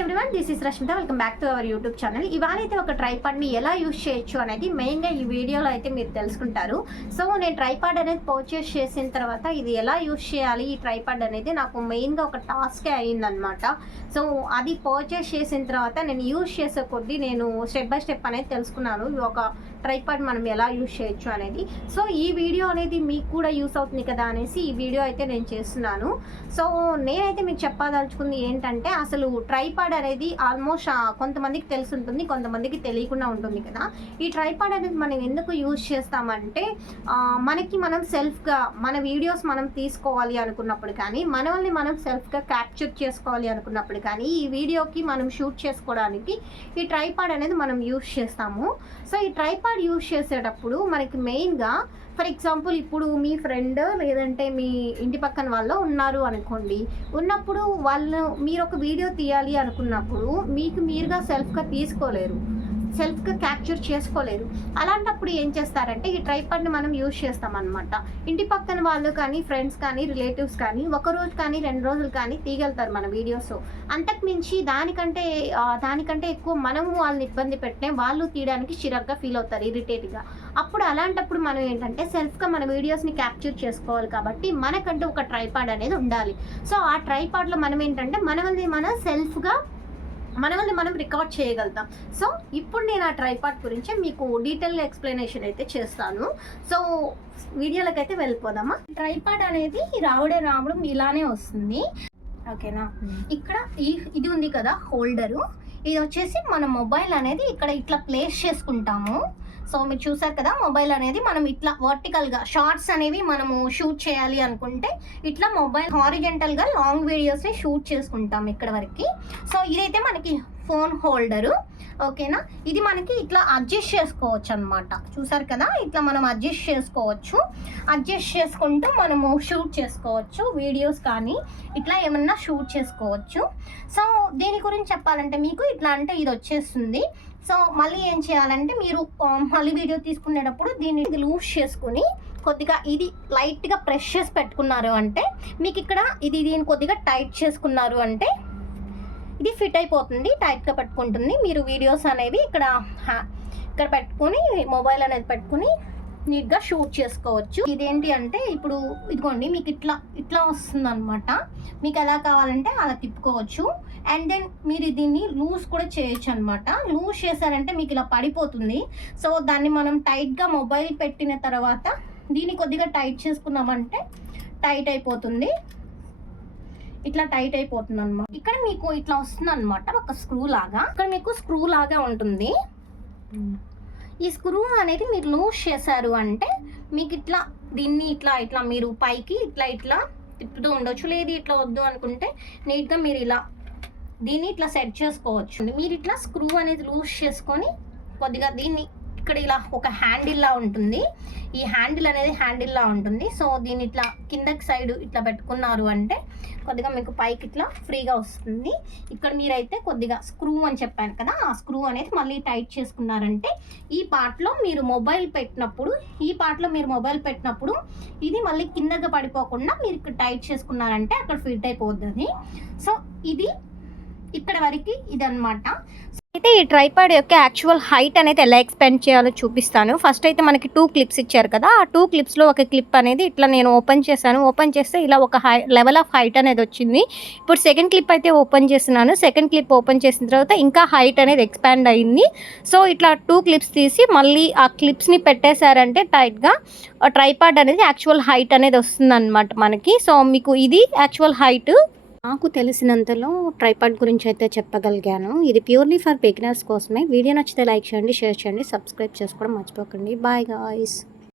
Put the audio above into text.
Everyone, this is Rashmita. Welcome back to our YouTube channel. ఇవాళ అయితే ఒక ట్రైపాడ్ని ఎలా యూజ్ చేయొచ్చు అనేది మెయిన్గా ఈ వీడియోలో అయితే మీరు తెలుసుకుంటారు. సో నేను ట్రైపాడ్ అనేది పర్చేస్ చేసిన తర్వాత ఇది ఎలా యూజ్ చేయాలి ఈ ట్రైపాడ్ అనేది నాకు మెయిన్గా ఒక టాస్కే అయ్యిందనమాట. సో అది పర్చేస్ చేసిన తర్వాత నేను యూజ్ చేసే కొద్దీ నేను స్టెప్ బై స్టెప్ అనేది తెలుసుకున్నాను ఒక ట్రైపాడ్ మనం ఎలా యూజ్ చేయొచ్చు అనేది. సో ఈ వీడియో అనేది మీకు కూడా యూస్ అవుతుంది కదా అనేసి ఈ వీడియో అయితే నేను చేస్తున్నాను. సో నేనైతే మీకు చెప్పదలుచుకుంది ఏంటంటే, అసలు ట్రైపాడ్ అనేది ఆల్మోస్ట్ కొంతమందికి తెలిసి ఉంటుంది, కొంతమందికి తెలియకుండా ఉంటుంది కదా. ఈ ట్రైపాడ్ అనేది మనం ఎందుకు యూజ్ చేస్తామంటే, మనకి మనం సెల్ఫ్గా మన వీడియోస్ మనం తీసుకోవాలి అనుకున్నప్పుడు కానీ, మనల్ని మనం సెల్ఫ్గా క్యాప్చర్ చేసుకోవాలి అనుకున్నప్పుడు కానీ, ఈ వీడియోకి మనం షూట్ చేసుకోవడానికి ఈ ట్రైపాడ్ అనేది మనం యూజ్ చేస్తాము. సో ఈ ట్రైపాడ్ యూజ్ చేసేటప్పుడు మనకి మెయిన్గా, ఫర్ ఎగ్జాంపుల్ ఇప్పుడు మీ ఫ్రెండ్ లేదంటే మీ ఇంటి పక్కన వాళ్ళు ఉన్నారు అనుకోండి. ఉన్నప్పుడు మీరు ఒక వీడియో తీయాలి అనుకున్నప్పుడు మీకు మీరుగా సెల్ఫ్గా తీసుకోలేరు, సెల్ఫ్గా క్యాప్చర్ చేసుకోలేరు. అలాంటప్పుడు ఏం చేస్తారంటే ఈ ట్రైపాడ్ని మనం యూజ్ చేస్తామన్నమాట. ఇంటి పక్కన వాళ్ళు కానీ, ఫ్రెండ్స్ కానీ, రిలేటివ్స్ కానీ ఒక రోజు కానీ 2 రోజులు కానీ తీయగలుగుతారు మన వీడియోస్. అంతకు మించి దానికంటే ఎక్కువ మనము వాళ్ళని ఇబ్బంది పెట్టే వాళ్ళు తీయడానికి చిరాగ్గా ఫీల్ అవుతారు, ఇరిటేట్గా. అప్పుడు అలాంటప్పుడు మనం ఏంటంటే సెల్ఫ్గా మన వీడియోస్ని క్యాప్చర్ చేసుకోవాలి కాబట్టి మనకంటూ ఒక ట్రైపాడ్ అనేది ఉండాలి. సో ఆ ట్రైపాడ్లో మనం ఏంటంటే మనల్ని మనం రికార్డ్ చేయగలుగుతాం. సో ఇప్పుడు నేను ఆ ట్రైపాడ్ గురించి మీకు డీటెయిల్గా ఎక్స్ప్లెనేషన్ అయితే చేస్తాను. సో వీడియోలోకి అయితే వెళ్ళిపోదామా. ట్రైపాడ్ అనేది రావడం ఇలానే వస్తుంది, ఓకేనా. ఇక్కడ ఇది ఉంది కదా హోల్డరు, ఇది వచ్చేసి మన మొబైల్ అనేది ఇక్కడ ఇట్లా ప్లేస్ చేసుకుంటాము. సో మీరు చూసారు కదా, మొబైల్ అనేది మనం ఇట్లా వర్టికల్గా షార్ట్స్ అనేవి మనము షూట్ చేయాలి అనుకుంటే ఇట్లా మొబైల్ హారిజెంటల్గా లాంగ్ వీడియోస్ని షూట్ చేసుకుంటాం ఇక్కడ వరకు. సో ఇదైతే మనకి ఫోన్ హోల్డరు, ఓకేనా. ఇది మనకి ఇట్లా అడ్జస్ట్ చేసుకోవచ్చు అనమాట. చూసారు కదా, ఇట్లా మనం అడ్జస్ట్ చేసుకుంటూ మనము షూట్ చేసుకోవచ్చు వీడియోస్ కానీ ఇట్లా ఏమన్నా షూట్ చేసుకోవచ్చు. సో దీని గురించి చెప్పాలంటే మీకు ఇట్లా అంటే ఇది వచ్చేస్తుంది. సో మళ్ళీ ఏం చేయాలంటే మీరు మళ్ళీ వీడియో తీసుకునేటప్పుడు దీన్ని లూజ్ చేసుకుని కొద్దిగా ఇది లైట్గా ప్రెస్ చేసి పెట్టుకున్నారు అంటే మీకు ఇక్కడ దీన్ని కొద్దిగా టైట్ చేసుకున్నారు అంటే ఇది ఫిట్ అయిపోతుంది, టైట్గా పెట్టుకుంటుంది. మీరు వీడియోస్ అనేవి ఇక్కడ పెట్టుకొని మొబైల్ అనేది పెట్టుకుని నీట్గా షూట్ చేసుకోవచ్చు. ఇదేంటి అంటే ఇప్పుడు ఇదిగోండి మీకు ఇట్లా వస్తుంది అనమాట. మీకు ఎలా కావాలంటే అలా తిప్పుకోవచ్చు. అండ్ దెన్ మీరు దీన్ని లూజ్ కూడా చేయొచ్చు అనమాట. లూజ్ చేశారంటే మీకు ఇలా పడిపోతుంది. సో దాన్ని మనం టైట్గా మొబైల్ పెట్టిన తర్వాత దీన్ని కొద్దిగా టైట్ చేసుకున్నామంటే టైట్ అయిపోతుంది, ఇట్లా టైట్ అయిపోతుంది అనమాట. ఇక్కడ మీకు ఇట్లా వస్తుంది అనమాట ఒక స్క్రూ లాగా. ఇక్కడ మీకు స్క్రూ లాగా ఉంటుంది. ఈ స్క్రూ అనేది మీరు లూజ్ చేశారు అంటే మీకు దీన్ని ఇట్లా మీరు పైకి ఇట్లా తిప్పుతూ ఉండొచ్చు. లేదు ఇట్లా వద్దు అనుకుంటే నీట్గా మీరు దీన్ని ఇట్లా సెట్ చేసుకోవచ్చు. మీరు ఇట్లా స్క్రూ అనేది లూజ్ చేసుకొని కొద్దిగా దీన్ని ఇక్కడ ఇలా ఒక హ్యాండిల్లా ఉంటుంది. ఈ హ్యాండిల్లా ఉంటుంది. సో దీన్ని ఇట్లా కిందకి సైడ్ ఇట్లా పెట్టుకున్నారు అంటే కొద్దిగా మీకు పైకి ఇట్లా ఫ్రీగా వస్తుంది. ఇక్కడ మీరైతే కొద్దిగా స్క్రూ అని చెప్పాను కదా, ఆ స్క్రూ అనేది మళ్ళీ టైట్ చేసుకున్నారంటే ఈ పార్ట్లో మీరు మొబైల్ పెట్టినప్పుడు ఇది మళ్ళీ కిందగా పడిపోకుండా మీరు ఇక్కడ టైట్ చేసుకున్నారంటే అక్కడ ఫిట్ అయిపోతుంది. సో ఇది ఇక్కడ వరకు ఇదన్నమాట. అయితే ఈ ట్రైపాడ్ యొక్క యాక్చువల్ హైట్ అనేది ఎలా ఎక్స్పెండ్ చేయాలో చూపిస్తాను. ఫస్ట్ అయితే మనకి 2 క్లిప్స్ ఇచ్చారు కదా, ఆ 2 క్లిప్స్లో ఒక క్లిప్ అనేది ఇట్లా నేను ఓపెన్ చేశాను. ఓపెన్ చేస్తే ఇలా ఒక లెవెల్ ఆఫ్ హైట్ అనేది వచ్చింది. ఇప్పుడు సెకండ్ క్లిప్ అయితే ఓపెన్ చేస్తున్నాను. సెకండ్ క్లిప్ ఓపెన్ చేసిన తర్వాత ఇంకా హైట్ అనేది ఎక్స్పాండ్ అయింది. సో ఇట్లా 2 క్లిప్స్ తీసి మళ్ళీ ఆ క్లిప్స్ని పెట్టేశారంటే టైట్గా ట్రైపాడ్ అనేది యాక్చువల్ హైట్ అనేది వస్తుంది అనమాట మనకి. సో మీకు ఇది యాక్చువల్ హైట్. నాకు తెలిసినంతలో ట్రైపాడ్ గురించి అయితే చెప్పగలిగాను. ఇది ప్యూర్లీ ఫర్ బిగినర్స్ కోసమే. వీడియో నచ్చితే లైక్ చేయండి, షేర్ చేయండి, సబ్స్క్రైబ్ చేసుకోవడం మర్చిపోకండి. Bye guys.